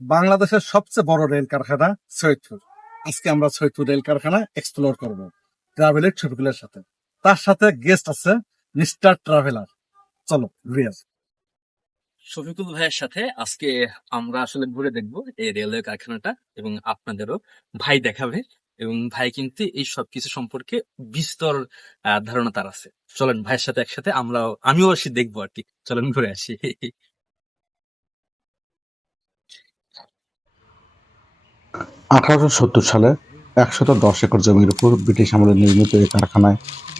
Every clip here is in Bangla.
বাংলাদেশের সবচেয়ে বড় রেল কারখানা সৈয়দপুর। আজকে আমরা সৈয়দপুর রেল কারখানা এক্সপ্লোর করব ট্রাভেলের ছবিগুলোর সাথে। তার সাথে গেস্ট আছে মিস্টার ট্রাভেলার চলো, রিয়াজ। শফিকুল ভাইয়ের সাথে আজকে আমরা আসলে ঘুরে দেখব এই রেলওয়ে কারখানাটা এবং আপনাদেরও ভাই দেখাবে এবং ভাই কিন্তু এই সবকিছু সম্পর্কে বিস্তর ধারণা তার আছে। চলেন ভাইয়ের সাথে একসাথে আমরাও, আমিও আসি দেখব আর কি। চলেন ঘুরে আসি। আঠারোশো সত্তর সালে একশত দশ একর জমির উপর ব্রিটিশ আমলে নির্মিত এই কারখানায়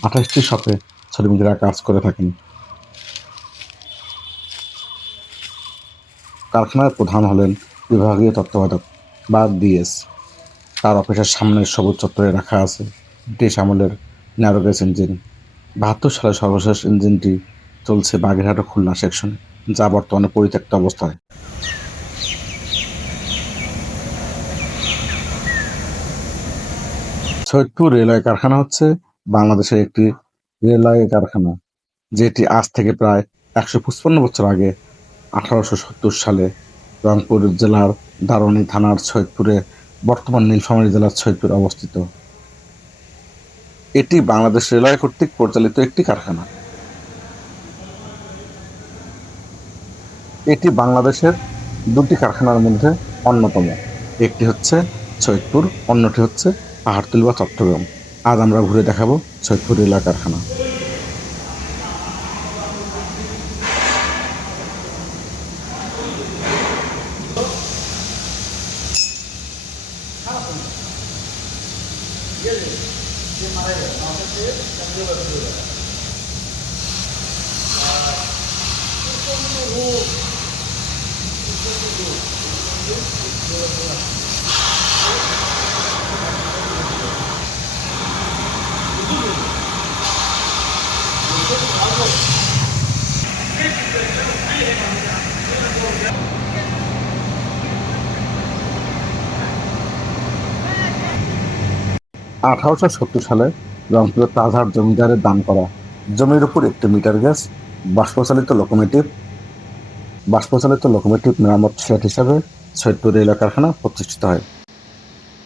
আঠাশটি শপে শ্রমিকরা কাজ করে থাকেন। কারখানার প্রধান হলেন বিভাগীয় তত্ত্বাবধায়ক বা ডিএস তার অফিসের সামনে সবুজ চত্বরে রাখা আছে ব্রিটিশ আমলের ন্যারোগেজ ইঞ্জিন। বাহাত্তর সালে সর্বশেষ ইঞ্জিনটি চলছে বাগেরহাট খুলনা সেকশন, যা বর্তমানে পরিত্যক্ত অবস্থায়। সৈয়দপুর রেলওয়ে কারখানা হচ্ছে বাংলাদেশের একটি রেলওয়ে কারখানা, যেটি আজ থেকে প্রায় একশো পঁচপান্ন বছর আগে আঠারোশো সত্তর সালে রংপুর জেলার দারণী থানার সৈয়দপুরে বর্তমান নীলফামারী জেলার সৈয়দপুর অবস্থিত। এটি বাংলাদেশ রেলওয়ে কর্তৃক পরিচালিত একটি কারখানা। এটি বাংলাদেশের দুটি কারখানার মধ্যে অন্যতম। একটি হচ্ছে সৈয়দপুর, অন্যটি হচ্ছে পাহাড়তলি বা চট্টগ্রাম আজ আমরা ঘুরে দেখাবো সৈয়দপুর রেলওয়ে কারখানা। আঠারোশো সত্তর সালে রংপুরের তাজহাট জমিদারের দান করা জমির উপর একটি মিটার গ্যাস, বাষ্পচালিত লোকোমেটিভ বাষ্পচালিত লোকোমেটিভ মেরামত সেট হিসাবে সৈয়দপুর রেলওয়ে কারখানা প্রতিষ্ঠিত হয়।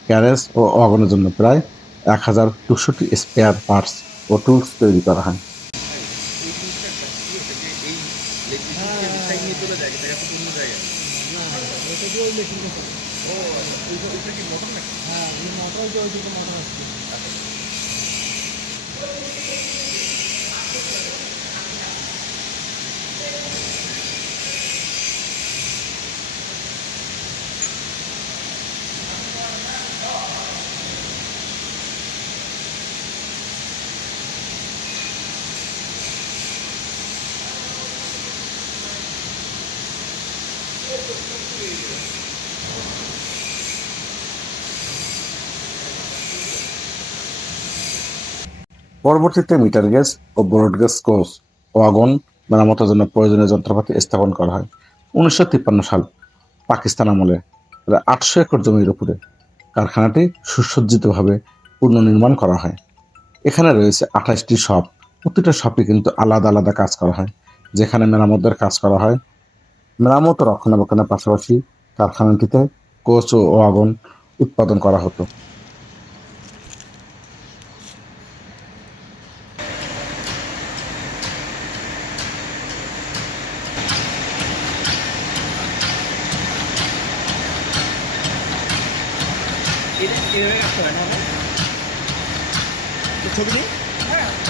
ক্যারেজ ও ওয়াগনের জন্য প্রায় এক হাজার দুশোটি স্পেয়ার পার্টস ও টুলস তৈরি করা হয়। মাথা হয়েছে ওই দিকে মাথা আসছে Thank you. পরবর্তীতে মিটার গেজ ও ব্রড গেজ কোচ ওয়াগন মেরামতের জন্য প্রয়োজনীয় যন্ত্রপাতি স্থাপন করা হয়। উনিশশো তিপ্পান্ন সাল পাকিস্তান আমলে প্রায় আটশো একর জমির উপরে কারখানাটি সুসজ্জিতভাবে পুনর্নির্মাণ করা হয়। এখানে রয়েছে আঠাশটি শপ। প্রতিটা শপে কিন্তু আলাদা আলাদা কাজ করা হয়, যেখানে মেরামতের কাজ করা হয়। মেরামত ও রক্ষণাবেক্ষণের পাশাপাশি কারখানাটিতে কোচ ও ওয়াগন উৎপাদন করা হতো। 저기니? 네.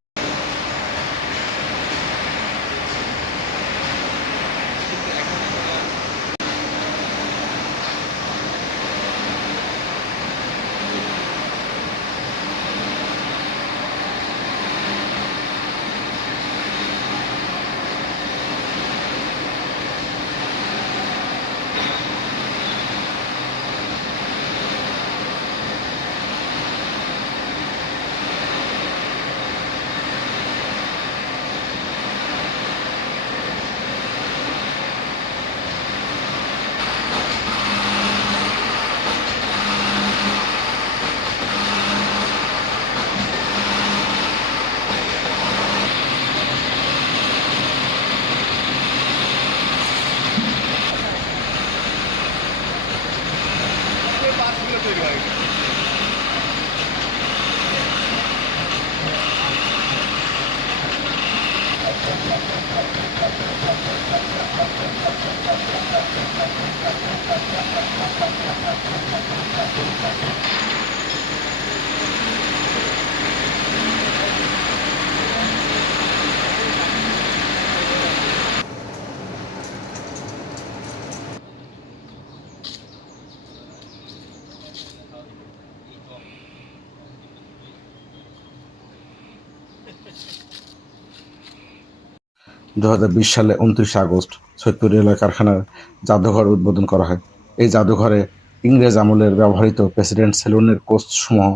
দু বিশ সালে উনত্রিশে আগস্ট সৈয়দপুর রেলওয়ে কারখানার জাদুঘর উদ্বোধন করা হয়। এই জাদুঘরে ইংরেজ আমলের ব্যবহৃত প্রেসিডেন্ট সেলুনের কোচ সমূহ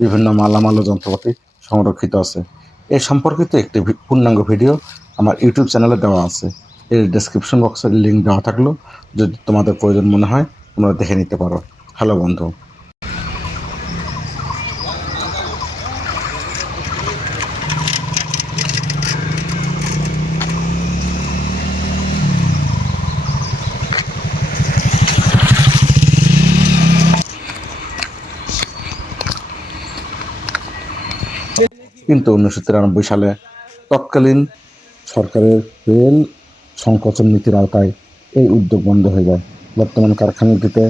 বিভিন্ন মালামাল যন্ত্রপাতি সংরক্ষিত আছে। এই সম্পর্কিত একটি পূর্ণাঙ্গ ভিডিও আমার ইউটিউব চ্যানেলে দেওয়া আছে। এর ডেসক্রিপশন বক্সে লিঙ্ক দেওয়া থাকল। যদি তোমাদের প্রয়োজন মনে হয়, তোমরা দেখে নিতে পারো। হ্যালো বন্ধু। কিন্তু উনিশশো তিরানব্বই সালে তৎকালীন সরকারের রেল সংকোচন নীতির আওতায় এই উদ্যোগ বন্ধ হয়ে যায়। বর্তমান কারখানাটিতে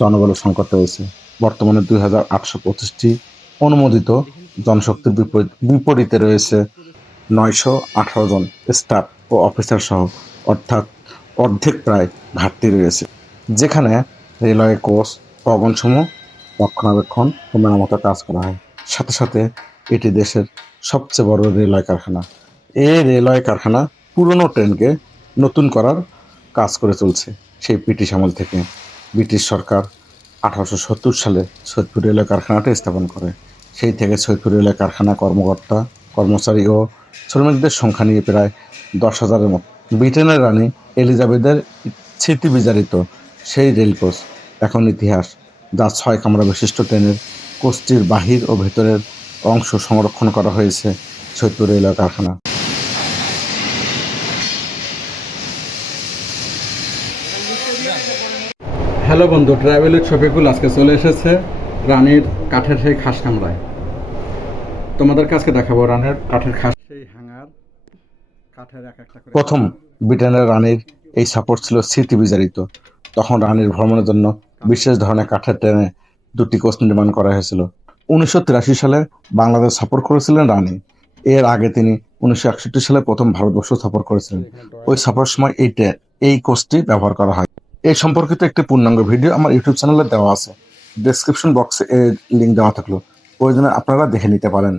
জনবলের সংকট রয়েছে। বর্তমানে দুই হাজার আটশো পঁচিশটি অনুমোদিত জনশক্তির বিপরীত বিপরীতে রয়েছে নয়শো আঠারো জন স্টাফ ও অফিসার সহ, অর্থাৎ অর্ধেক প্রায় ঘাটতি রয়েছে। যেখানে রেলওয়ে কোচ, ভবনসমূহ, রক্ষণাবেক্ষণ ও মেরামতের কাজ করা হয়। সাথে সাথে এটি দেশের সবচেয়ে বড় রেলওয়ে কারখানা। এই রেলওয়ে কারখানা পুরনো ট্রেনকে নতুন করার কাজ করে চলছে সেই ব্রিটিশ আমল থেকে। ব্রিটিশ সরকার আঠারোশো সত্তর সালে সৈয়দপুর রেলওয়ে কারখানাটি স্থাপন করে। সেই থেকে সৈয়দপুর রেলওয়ে কারখানা কর্মকর্তা, কর্মচারী ও শ্রমিকদের সংখ্যা নিয়ে প্রায় দশ হাজারের মতো। ব্রিটেনের রানী এলিজাবেথের স্মৃতি বিজারিত সেই রেল কোচ। এখন ইতিহাস, যা ছয় কামরা বিশিষ্ট ট্রেনের কোচটির বাহির ও ভেতরের অংশ সংরক্ষণ করা হয়েছে সৈয়দপুর রেলওয়ে কারখানা। হ্যালো বন্ধু ট্রাভেলের শফিকুল আজকে চলে এসেছে রানীর কাঠের সেই খাস কামরায়। তোমাদের কাছে দেখাবো রানের কাঠের খাস সেই হ্যাঙ্গার। কাঠের এক একটা করে প্রথম ব্রিটেনের রানীর এই সাপোর্ট ছিল স্মৃতি বিজারিত। তখন রানীর ভ্রমণের জন্য বিশেষ ধরনের কাঠের ট্রেনে দুটি কোচ নির্মাণ করা হয়েছিল। উনিশশো তিরাশি সালে বাংলাদেশ সফর করেছিলেন রানী। এর আগে তিনি উনিশশো একষট্টি সালে প্রথম ভারতবর্ষ সফর করেছিলেন। ওই সফরের সময় এই ট্রেন এই কোর্সটি ব্যবহার করা হয়। এই সম্পর্কিত একটি পূর্ণাঙ্গ ভিডিও আমার ইউটিউব চ্যানেলে দেওয়া আছে। ডেসক্রিপশন বক্সে এর লিঙ্ক দেওয়া থাকল। ওই জন্য আপনারা দেখে নিতে পারেন।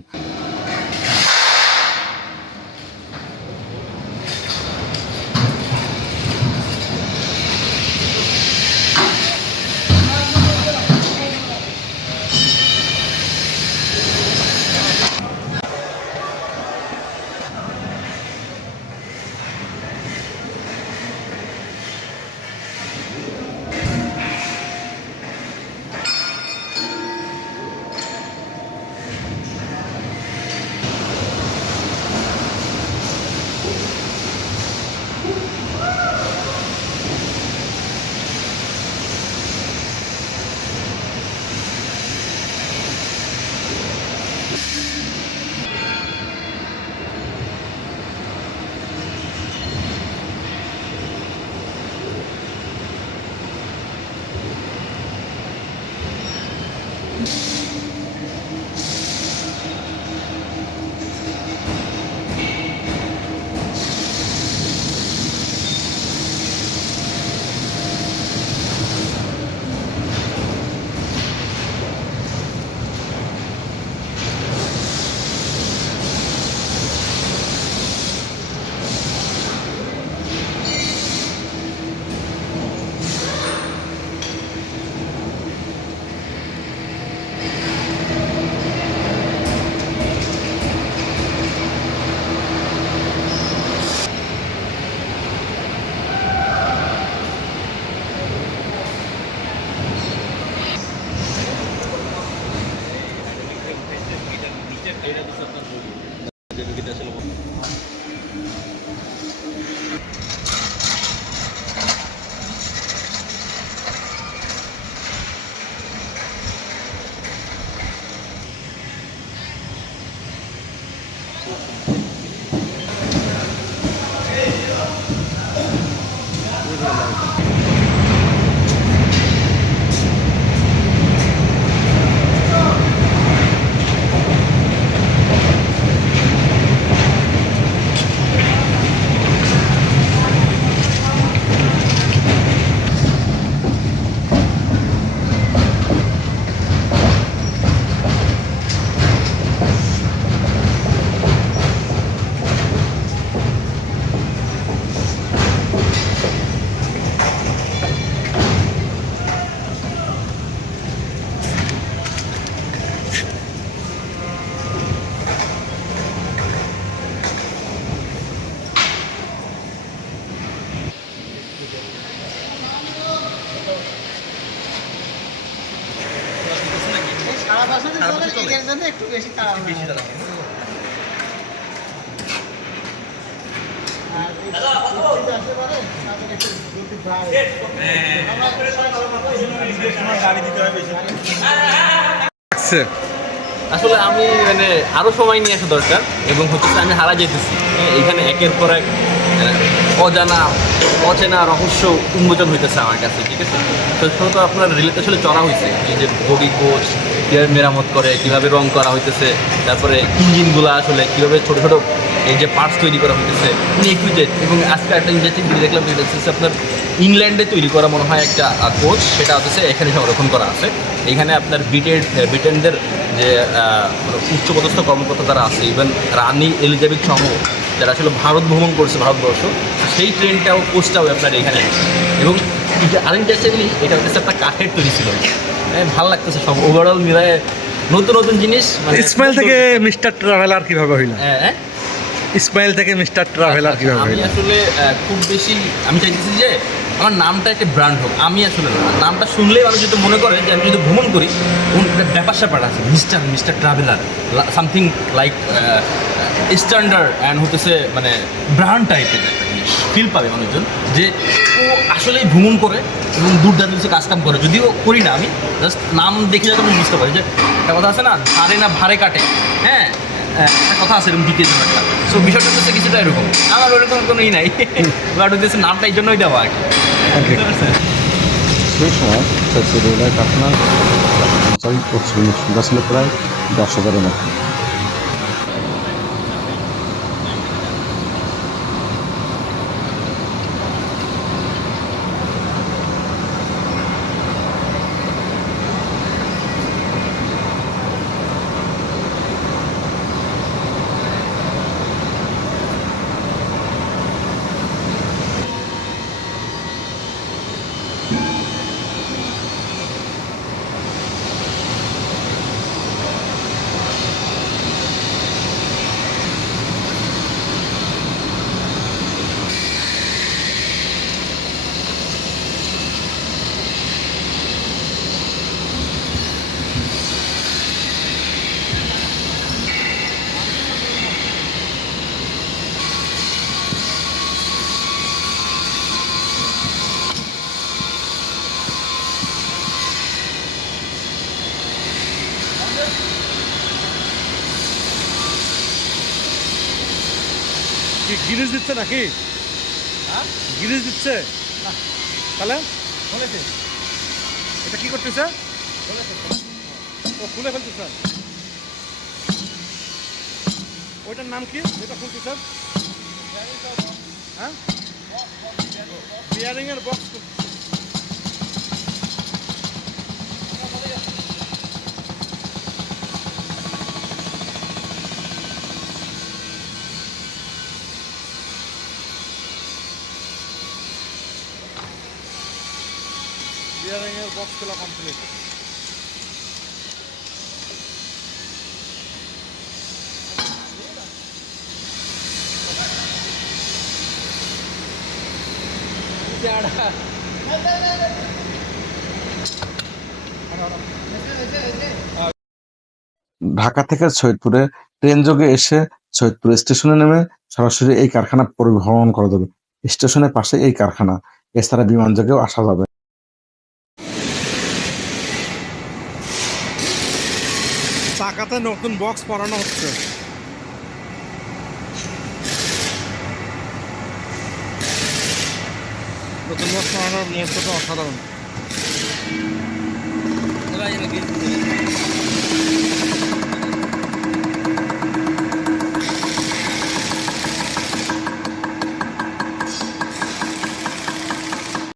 বেশি তাদের একটু দুটি ভাই। আসলে আমি মানে আরও সময় নিয়ে আসা দরকার এবং হচ্ছে আমি হারা যেতেছি। হ্যাঁ, এখানে একের পর এক অজানা অচেনা রহস্য উন্মোচন হইতেছে আমার কাছে ঠিক আছে? তো আপনার রিলেতে আসলে চড়া হয়েছে এই যে বগি কোচ কীভাবে মেরামত করে, কীভাবে রং করা হইতেছে, তারপরে ইঞ্জিনগুলো আসলে কীভাবে ছোটো ছোটো এই যে পার্টস তৈরি করা হইতেছে নিকুইজেড এবং আজকে একটা ইন্টারেস্টিং ভিডিও দেখলাম যেটা হচ্ছে আপনার ইংল্যান্ডে তৈরি করা মনে হয় একটা কোচ সেটা হচ্ছে এখানে সংরক্ষণ করা আছে। এখানে আপনার ব্রিটেন ব্রিটেনদের যে মানে উচ্চপদস্থ কর্মকর্তা তারা আছে ইভেন রানী এলিজাবেথ সহ যারা আসলে ভারত ভ্রমণ করছে ভারতবর্ষ, সেই ট্রেনটাও কোচটাও আপনার এখানে এবং এটা আর ইন্টারেস্টিংলি এটা হচ্ছে একটা কাঠের তৈরি ছিল। ভালো লাগতেছে সব। ওভারঅল মিলায় নতুন নতুন জিনিস মানে ইসমাইল থেকে মিস্টার ট্রাভেলার কীভাবে হইল? হ্যাঁ, হ্যাঁ ইসমাইল থেকে মিস্টার ট্রাভেলার কীভাবে আমি আসলে খুব বেশি আমি চাইতেছি যে আমার নামটা একটা ব্র্যান্ড হোক, আমি আসলে নামটা শুনলেই মানুষ যদি মনে করে যে আমি যদি ভ্রমণ করি ব্যাপার স্যাপার আছে, mister mister traveller something like standard and হতেছে মানে ব্র্যান্ড টাইপের ফিল পাবে মানুষজন যে ও আসলেই ভ্রমণ করে এবং দূর দাঁড়িয়ে কাজ কাম করে। যদিও করি না আমি জাস্ট নাম দেখে যাতে আমি বুঝতে পারি যে একটা কথা আছে না ধারে না ভারে কাটে। হ্যাঁ একটা কথা আছে এরকম দ্বিতীয় একটা সো বিষয়টা হচ্ছে কিছুটা এরকম। আমার ওরকম কোনো নাই। বাট হচ্ছে নামটা এই জন্যই দেওয়া আর কি? সেই সময় কারখানার কর্মচারী ও শ্রমিক সংখ্যা ছিল প্রায়? দশ হাজারের মতো কি গিরিজ দিচ্ছে নাকি? গিরিজ দিচ্ছে? তাহলে? এটা কি করতেছে? ও খুলে ফেলতেছে। ওইটার নাম কি? যেটা স্যার হ্যাঁ? বিয়ারিং এর বক্স বিয়ারিং এর বক্স খোলা কমপ্লিট ঢাকা থেকে সৈয়দপুরে ট্রেন যোগে এসে সৈয়দপুর স্টেশনে নেমে সরাসরি এই কারখানা পরিভ্রমণ করা যাবে। স্টেশনের পাশে এই কারখানা। এছাড়া বিমান যোগেও আসা যাবে। চাকাতে নতুন বক্স পরানো হচ্ছে নতুন বক্স পড়ানোর মুহূর্তটা অসাধারণ।